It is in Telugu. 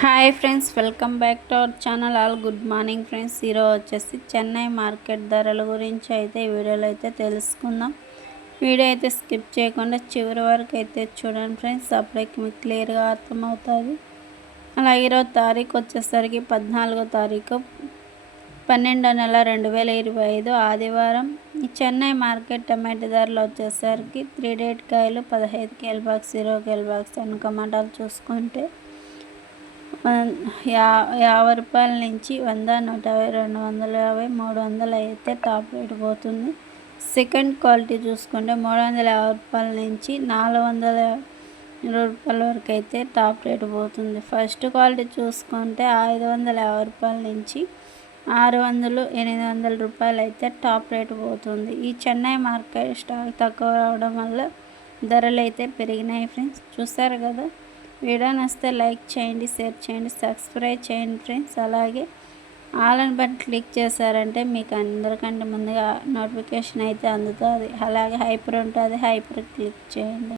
Hi friends welcome back to our channel. All good morning friends. ఈరోజు వచ్చేసి చెన్నై మార్కెట్ ధరల గురించి అయితే ఈ వీడియోలో అయితే తెలుసుకుందాం. వీడియో అయితే స్కిప్ చేయకుండా చివరి వరకు అయితే చూడండి ఫ్రెండ్స్. అప్పుడైతే మీకు క్లియర్గా అర్థమవుతుంది. అలా ఈరోజు తారీఖు వచ్చేసరికి పద్నాలుగో తారీఖు పన్నెండో నెల రెండు వేల ఇరవై ఐదు ఆదివారం. ఈ చెన్నై మార్కెట్ టమాటో ధరలు వచ్చేసరికి త్రీ డేట్ కాయలు పదహైదు కేల్ బాక్స్ ఇరవై కేల్ బాక్స్ టమాటాలు చూసుకుంటే యా యాభై రూపాయల నుంచి వంద నూట యాభై రెండు వందల యాభై మూడు వందలు అయితే టాప్ రేట్ పోతుంది. సెకండ్ క్వాలిటీ చూసుకుంటే మూడు వందల యాభై రూపాయల నుంచి నాలుగు వందల ఇరవై రూపాయల వరకు అయితే టాప్ రేట్ పోతుంది. ఫస్ట్ క్వాలిటీ చూసుకుంటే ఐదు వందల యాభై రూపాయల నుంచి ఆరు వందలు ఎనిమిది వందల రూపాయలు అయితే టాప్ రేట్ పోతుంది. ఈ చెన్నై మార్కెట్ స్టాక్ తక్కువ రావడం వల్ల ధరలు అయితే పెరిగినాయి ఫ్రెండ్స్. చూసారు కదా? వీడియో నచ్చితే లైక్ చేయండి షేర్ చేయండి సబ్స్క్రైబ్ చేయండి ఫ్రెండ్స్. అలాగే ఆల్ అని క్లిక్ చేశారంటే మీకు అందరికంటే ముందుగా నోటిఫికేషన్ అయితే అందుతుంది. అలాగే హైపర్ ఉంటుంది హైపర్ క్లిక్ చేయండి.